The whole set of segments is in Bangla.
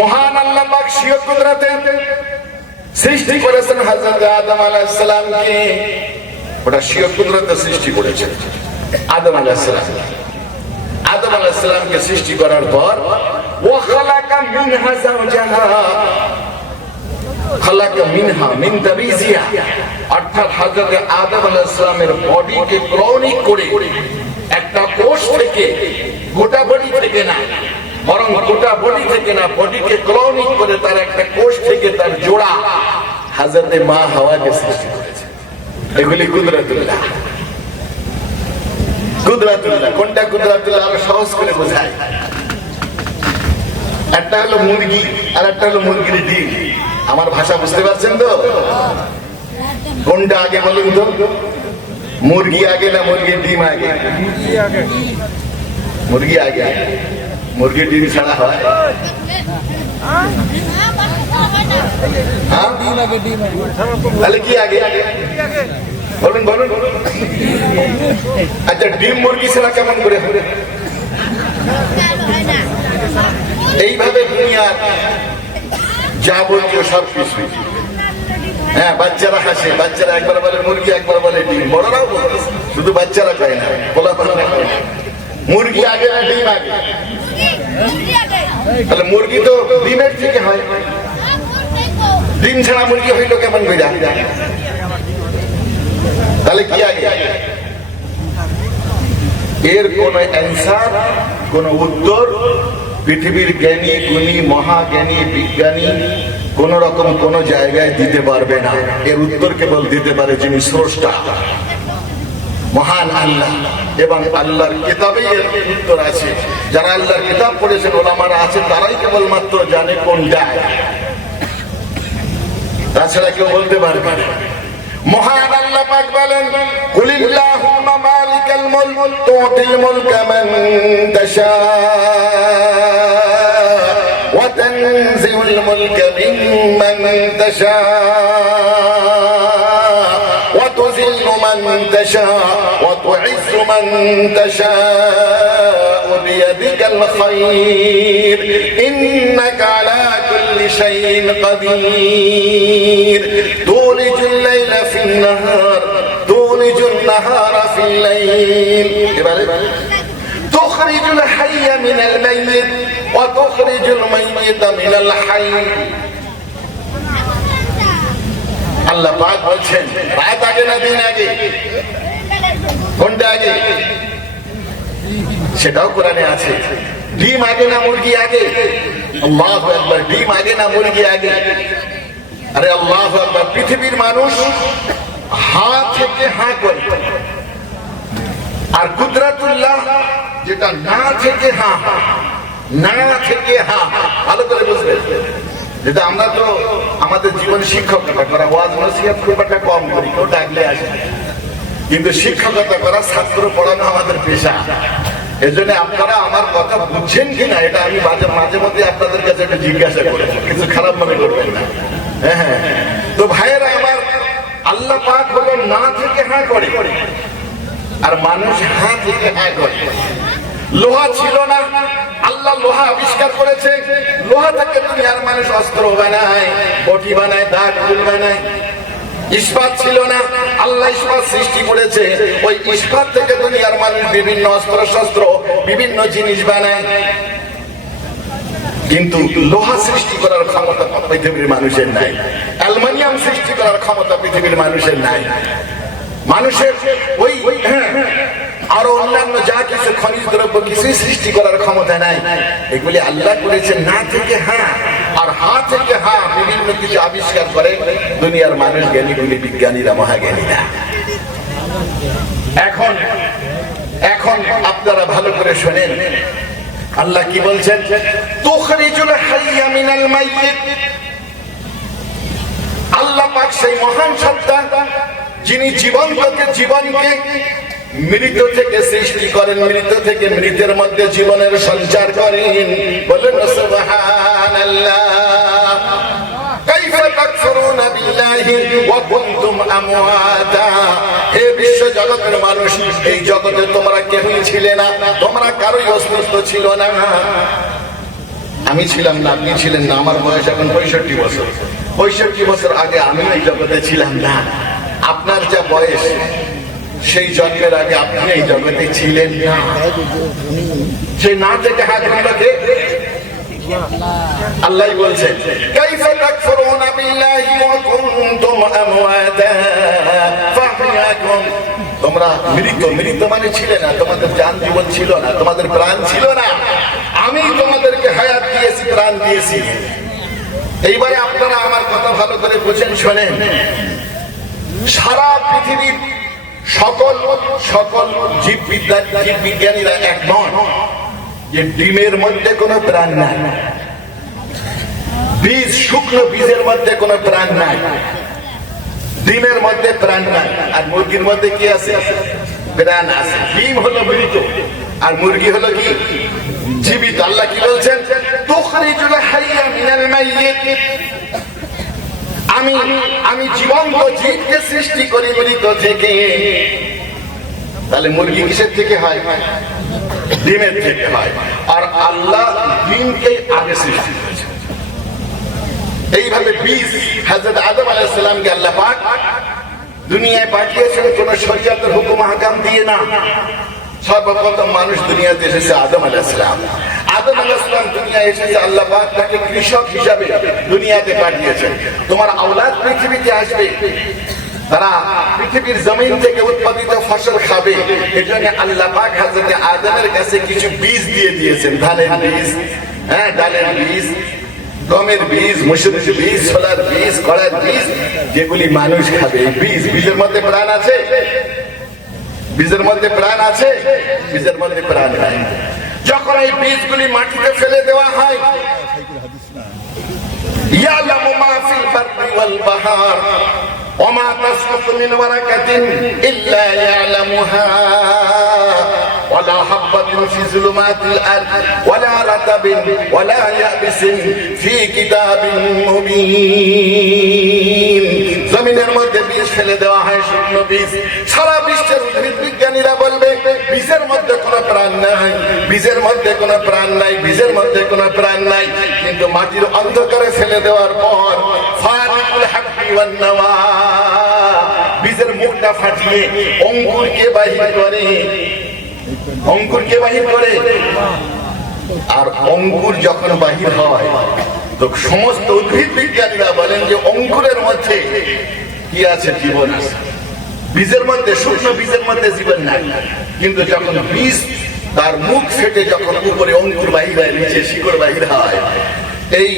মহান আল্লাহ পাক স্বীয় কুদরতে সৃষ্টি করেছেন হযরত আদম আলাইহিস সালামকে। ওটা স্বীয় কুদরতে সৃষ্টি করেছেন আদম আলাইহিস সালাম। আদম আলাইহিস সৃষ্টি করার পর ওয়া খালাকা মিনহা যাওজাহা। খালাকা মিনহা মিন তাবিজিয়া। অর্থাৎ হযরত আদম আলাইহিস সালামের বডিকে ক্লোনিং করে একটা কোষ থেকে গোটা বডি থেকে না বরং গোটা বডি থেকে না, বডিকে ক্লোনিং করে তার একটা কোষ থেকে তার জোড়া হাজরতে মা হাওয়াকে সৃষ্টি করেছে। এগুলি কুদরতুল্লাহ। কোনটা সহজ করে বোঝায় একটা হলো মুরগি, আর একটা হলো মুরগির ডিম। আমার ভাষা বুঝতে পারছেন তো? কোনটা আগে বলুন তো? মুরগি আগে না মুরগির ডিম আগে? মুরগি আগে। মুরগির ডিম ছাড়া হয়? হ্যাঁ? আচ্ছা ডিম মুরগি ছাড়া কেমন করে হবে? এইভাবে দুনিয়ার যাবতীয় সব কিছু হ্যাঁ বাচ্চারা হাসে, বাচ্চারা একবার বলে মুরগি, একবার বলে ডিম। বড়রাও শুধু বাচ্চারা খায় না বলা মুরগি আগে না ডিম আগে তাহলে মুরগি তো ডিমের থেকে হয়। ডিম ছাড়া মুরগি হইল কেমন তাহলে কি এর কোন অ্যান্সার কোন উত্তর? পৃথিবীর জ্ঞানী, গুণী, মহাজ্ঞানী, বিজ্ঞানী কোন রকম কোন জায়গায় দিতে পারবে না। এর উত্তর কেবল দিতে পারে যিনি স্রষ্টা। মহান আল্লাহ এবং আল্লাহর কিতাবে এর উত্তর আছে। যারা আল্লাহর কিতাব পড়েছেন, ওলামারা আছে তারাই কেবলমাত্র জানে কোন যায় তাছাড়া কেউ বলতে পারবে না। মহান আল্লাহ পাক বলেন কুলিল্লাহুম্মা মালিকাল মুলক তুতিল মুলকা মান তাশা, ওয়া তানজিউল মুলকা মিম্মান তাশা, ওয়া তুযিল্লু মান তাশা। من تشاء بيدك الخير إنك على كل شيء قدير تولج الليل في النهار تولج النهار في الليل تخرج الحي من الميت وتخرج الميت من الحي আল্লাহ পাক বলছেন রাত আগে না দিন আগে কোনটা আগে? সেটাও কোরআনে আছে। ডিম আগে না মুরগি আগে? আল্লাহ একবার ডিম আগে না মুরগি আগে? আরে আল্লাহ একবার পৃথিবীর মানুষ হা থেকে হা করে। আর কুদরাতুল্লাহ যেটা না থেকে হা, না থেকে হা, ভালো করে বুঝবেন যেটা আমরা তো আমাদের জীবন শিক্ষকতা করা ওয়াজ, নসিহত খুব কম করি কেউ ডাকলে আসে। কিন্তু শিক্ষকতা করা ছাত্র পড়ানো আমাদের পেশা। এজন্য আপনারা আমার কথা বুঝছেন কিনা, এটা আমি মাঝে মাঝে মধ্যে আপনাদের কাছে একটু জিজ্ঞাসা করি কিছু খারাপ মনে করবেন না। হ্যাঁ হ্যাঁ। তো ভাইয়েরা আমার আল্লাহ পাক হলো না থেকে হ্যাঁ করে। আর মানুষ হ্যাঁ থেকে হ্যাঁ করে। লোহা ছিল না। আল্লাহ লোহা আবিষ্কার করেছে। লোহা থেকে দুনিয়ার মানুষ অস্ত্র বানায়, বটি বানায়, দাগ ফুল বানায়। ইস্পাত ছিল না। আল্লাহ ইস্পাত সৃষ্টি করেছে। ওই ইস্পাত থেকে দুনিয়ার মানুষ বিভিন্ন অস্ত্র শস্ত্র বিভিন্ন জিনিস বানায়। কিন্তু লোহা সৃষ্টি করার ক্ষমতা পৃথিবীর মানুষের নাই। অ্যালুমিনিয়াম সৃষ্টি করার ক্ষমতা পৃথিবীর মানুষের নাই। মানুষের ওই হ্যাঁ, আরও অন্যান্য যা কিছু খনিজ দ্রব্য কিছুই সৃষ্টি করার ক্ষমতা নাই। এগুলি আল্লাহ করেছেন না থেকে হ্যাঁ আর হা থেকে হা বিভিন্ন কিছু আবিষ্কার করে, দুনিয়ার মানুষ জ্ঞানীগুলি বিজ্ঞানীরা মহাজ্ঞানীরা এখন এখন আপনারা ভালো করে শোনেন। আল্লাহ কি বলছেন? তুখরিজুল হাইয়া মিনাল মাইয়িত। আল্লাহ পাক সেই মহান সত্তা, যিনি জীবন্তকে জীবনকে মৃত থেকে সৃষ্টি করেন, মৃত থেকে মৃতের মধ্যে জীবনের সঞ্চার করেন। বলেন মানুষ, এই জগতে তোমরা কেউই ছিলে না, তোমরা কারোই ছিল না। আমি ছিলাম না, আপনি ছিলেন না, আমার বয়স এখন পঁয়ষট্টি বছর। পঁয়ষট্টি বছর আগে আমি এই জগতে ছিলাম না। আপনার যা বয়স সেই জন্মের আগে আপনি এই জগতে ছিলেন না। সেই না থেকে গুলোকে আল্লাহ বলছেন, কাইফা তোমরা মৃত মৃত মানে ছিলে না, তোমাদের জান জীবন ছিল না, তোমাদের প্রাণ ছিল না। আমি তোমাদেরকে হায়াত দিয়েছি, প্রাণ দিয়েছি। এইবারে আপনারা আমার কথা ভালো করে বোঝেন, শোনেন। সারা পৃথিবীর সকল সকল জীববিদ্যা এক একমত যে ডিমের মধ্যে কোনো প্রাণ নাই। বীজ, শুকনো বীজের মধ্যে কোনো প্রাণ নাই। ডিমের মধ্যে প্রাণ নাই। আর মুরগির মধ্যে কি আছে? প্রাণ আছে। ডিম হলো মৃত, আর মুরগি হলো কি? জীবিত। আল্লাহ কি বলছেন? তুখরিজুল হাইয়া মিনাল মাইয়িত। আমি আমি জীবন্ত জীবকে সৃষ্টি করি মৃত থেকে। তাহলে মুরগি কিসের থেকে হয়? ডিমের থেকে হয়। আর আল্লাহ ডিমকে আগে সৃষ্টি করেছেন। এইভাবে বীজ হাজরত আদম আলাইসালামকে আল্লাহ পাক দুনিয়ায় পাঠিয়েছেন, কোন শরীয়তের হুকুম হাকাম দিয়ে না। সর্বপ্রথম মানুষ দুনিয়াতে এসেছে আদম আলাইসালাম আদম আলাইসালাম দুনিয়ায় এসেছে, আল্লাহ তাকে কৃষক হিসাবে দুনিয়াতে পাঠিয়েছেন। তোমার আওলাদ পৃথিবীতে আসবে। তারা পৃথিবীর জমিন থেকে উৎপাদিত ফসল খাবে। এজন্য আল্লাহ পাক হাজরত আদমের কাছে কিছু বীজ দিয়ে দিয়েছেন। ধানের বীজ হ্যাঁ ডালের বীজ, গমের বীজ, মুসুরের বীজ, ছোলার বীজ কড়ার বীজ, যেগুলি মানুষ খাবে। বীজ, বীজের মধ্যে প্রাণ আছে? বীজের মধ্যে প্রাণ আছে? বীজের মধ্যে প্রাণ নাই। যখন এই বীজগুলি মাটিতে ফেলে দেওয়া হয় ইয়ালামু মা ফিল বাররি ওয়াল বাহার وما تسقط من ورقة إلا يعلمها ولا حبة في ظلمات الأرض ولا رطب ولا يابس في كتاب مبين জমিনের মধ্যে বীজ ফেলে দেওয়া হয় শুকনো বীজ সারা বিশ্বের উদ্ভিদ বিজ্ঞানীরা বলবে, বীজের মধ্যে কোনো প্রাণ নাই, বীজের মধ্যে কোনো প্রাণ নাই, বীজের মধ্যে কোনো প্রাণ নাই। কিন্তু মাটির অন্ধকারে ফেলে দেওয়ার পর মুখটা ফাটিয়ে অঙ্কুরকে বাহির করে। অঙ্কুরকে বাহির করে। আর অঙ্কুর যখন বাহির হয়, তো সমস্ত উদ্ভিদ বিজ্ঞানীরা বলেন যে অঙ্কুরের মধ্যে কি আছে জীবন আছে? বীজের মধ্যে, শুকনো বীজের মধ্যে জীবন নাই। কিন্তু যখন বীজ তার মুখ ফেটে যখন উপরে অঙ্কুর বাহির হয়, নিচে শিকড় বাহির হয়, এই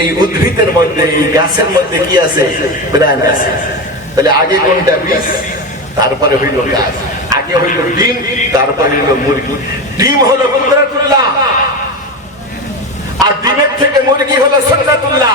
এই উদ্ভিদের মধ্যে, এই গাছের মধ্যে কি আছে? প্রাণ আছে। তাহলে আগে কোনটা বীজ? তারপরে হইল গাছ। আগে হইল ডিম, তারপরে হইল মুরগি। ডিম হলো কুদরতুল্লাহ। আর ডিমের থেকে মুরগি হলো সন্ন্যাতুল্লাহ